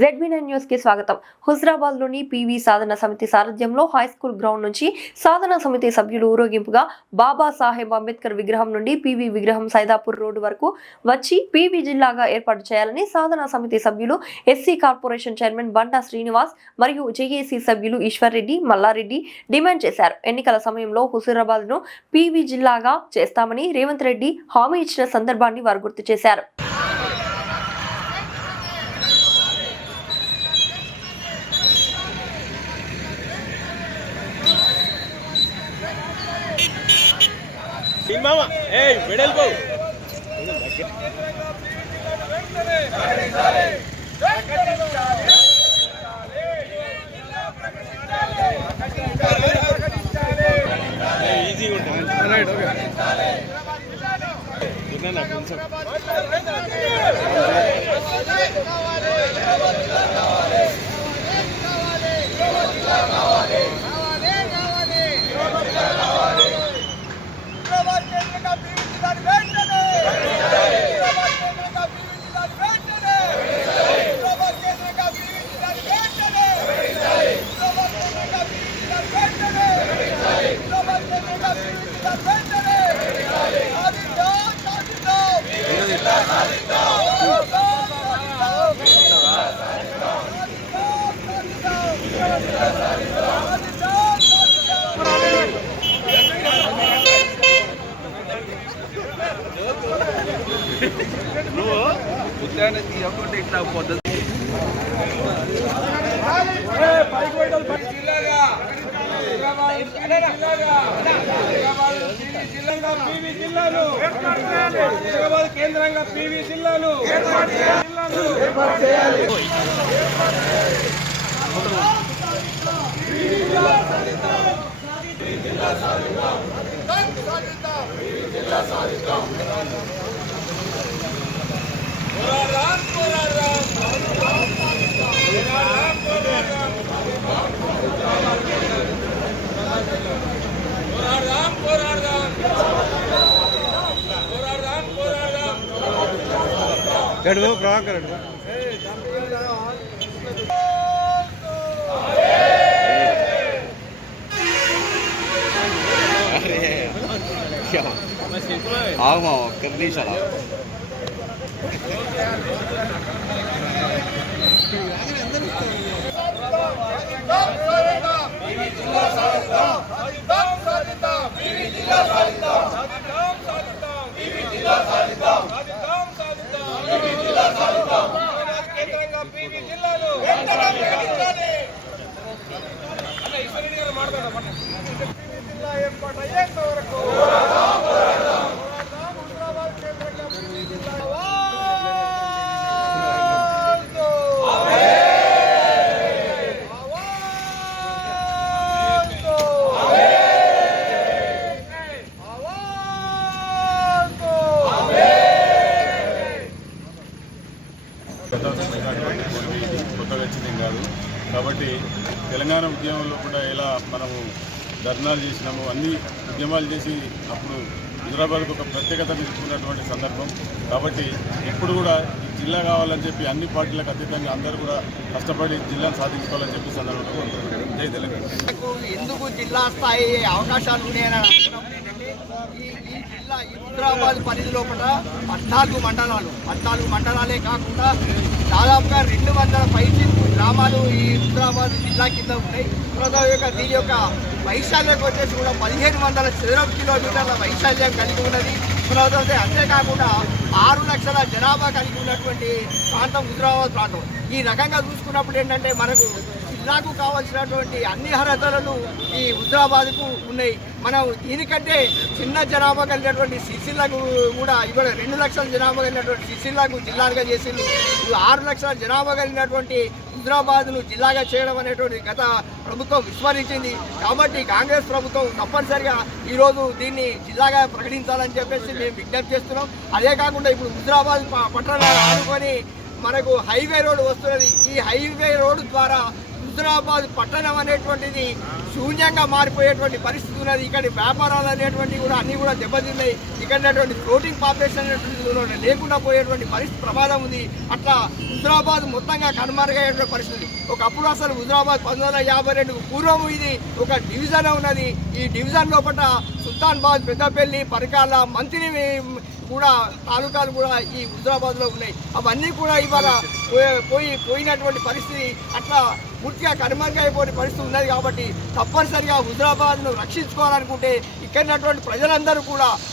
జెడ్బీనైన్ న్యూస్కి స్వాగతం. హుజరాబాద్లోని పివి సాధన సమితి సారథ్యంలో హై స్కూల్ గ్రౌండ్ నుంచి సాధన సమితి సభ్యులు ఊరేగింపుగా బాబా సాహెబ్ అంబేద్కర్ విగ్రహం నుండి పివి విగ్రహం సైదాపూర్ రోడ్డు వరకు వచ్చి పివి జిల్లాగా ఏర్పాటు చేయాలని సాధన సమితి సభ్యులు SC corporation chairman Banda Srinivas మరియు జేఏసీ సభ్యులు ఈశ్వర్ రెడ్డి మల్లారెడ్డి డిమాండ్ చేశారు. ఎన్నికల సమయంలో హుజూరాబాద్ను పివి జిల్లాగా చేస్తామని రేవంత్ రెడ్డి హామీ ఇచ్చిన సందర్భాన్ని వారు గుర్తు చేశారు. మామ ఏయ్ వెడల్పో ఈజీగా ఉంటుంది రైట్ ఓకే కొంచెం కేంద్రంగా పీవించడాన్ని వెంటనే హైదరాబాద్ కేంద్రంగా పీవించడాన్ని వెంటనే హైదరాబాద్ కేంద్రంగా పీవించడాన్ని వెంటనే హైదరాబాద్ కేంద్రంగా పీవించడాన్ని వెంటనే హైదరాబాద్ కేంద్రంగా పీవించడాన్ని వెంటనే సాధిద్దాం సాధిద్దాం ఉద్యాన తీయకుండా ఇట్లా పద్ధతి హైదరాబాద్ కేంద్రంగా పీవీ జిల్లాను గడువు ప్రభాకర్ ఆగమా ఒక్క నిమిషాలా కొత్తగా కాబట్టి తెలంగాణ ఉద్యమంలో కూడా ఎలా మనము ధర్నాలు చేసినాము అన్ని ఉద్యమాలు చేసి అప్పుడు హైదరాబాద్కు ఒక ప్రత్యేకత తీసుకున్నటువంటి సందర్భం. కాబట్టి ఇప్పుడు కూడా ఈ జిల్లా కావాలని చెప్పి అన్ని పార్టీలకు అతీతంగా అందరూ కూడా కష్టపడి జిల్లాను సాధించుకోవాలని చెప్పి సందర్భంలో జై తెలంగాణ. ఎందుకు జిల్లా స్థాయి అవకాశాలు ఉన్నాయని ఈ జిల్లా హైదరాబాద్ పరిధి లోపల పద్నాలుగు మండలాలు పద్నాలుగు మండలాలే కాకుండా దాదాపుగా రెండు వందల పైచి గ్రామాలు ఈ హైదరాబాద్ జిల్లా కింద ఉన్నాయి తర్వాత యొక్క దీని యొక్క వైశాల్యం వచ్చేసి కూడా పదిహేను వందల చదరపు కిలోమీటర్ల వైశాల్యం కలిగి ఉన్నది. తర్వాత అంతేకాకుండా ఆరు లక్షల జనాభా కలిగి ఉన్నటువంటి ప్రాంతం హైదరాబాద్ ప్రాంతం. ఈ రకంగా చూసుకున్నప్పుడు ఏంటంటే మనకు జిల్లాకు కావాల్సినటువంటి అన్ని అర్హతలను ఈ హుజరాబాద్కు ఉన్నాయి. మనం దీనికంటే చిన్న జనాభా కలిగినటువంటి సిసిల్లకు కూడా ఇవాళ రెండు లక్షల జనాభా కలిగినటువంటి సిసిల్లకు జిల్లాలుగా చేసింది ఆరు లక్షల జనాభా కలిగినటువంటి హైదరాబాద్ను జిల్లాగా చేయడం అనేటువంటి గత ప్రభుత్వం విస్మరించింది. కాబట్టి కాంగ్రెస్ ప్రభుత్వం తప్పనిసరిగా ఈరోజు దీన్ని జిల్లాగా ప్రకటించాలని చెప్పేసి మేము విజ్ఞప్తి చేస్తున్నాం. అదే కాకుండా ఇప్పుడు హుజరాబాద్ పట్టణాలు ఆనుకొని మనకు హైవే రోడ్డు వస్తున్నది. ఈ హైవే రోడ్డు ద్వారా హుజరాబాద్ పట్టణం అనేటువంటిది శూన్యంగా మారిపోయేటువంటి పరిస్థితి ఉన్నది. ఇక్కడ వ్యాపారాలు అనేటువంటివి కూడా అన్నీ కూడా దెబ్బతిన్నాయి. ఇక్కడ ఫ్లోటింగ్ పాపులేషన్ అనేటువంటి లేకుండా పోయేటువంటి పరిస్థితి ప్రమాదం ఉంది. అట్లా హుజరాబాద్ మొత్తంగా కనుమరుగయ్యేటువంటి పరిస్థితి. ఒకప్పుడు అసలు హుజరాబాద్ పంతొమ్మిది వందల యాభై రెండు పూర్వం ఇది ఒక డివిజన్ ఉన్నది. ఈ డివిజన్ లోపల సుల్తాన్బాద్ పెద్దపల్లి పరికాల మంత్రి కూడా తాలూకాలు కూడా ఈ హుజరాబాద్లో ఉన్నాయి. అవన్నీ కూడా ఇవాళ పోయి- పోయి పోయినటువంటి పరిస్థితి. అట్లా పూర్తిగా కనుమరుగైపోయిన పరిస్థితి ఉన్నది కాబట్టి తప్పనిసరిగా హుజరాబాద్ను రక్షించుకోవాలనుకుంటే ఇక్కడ ప్రజలందరూ కూడా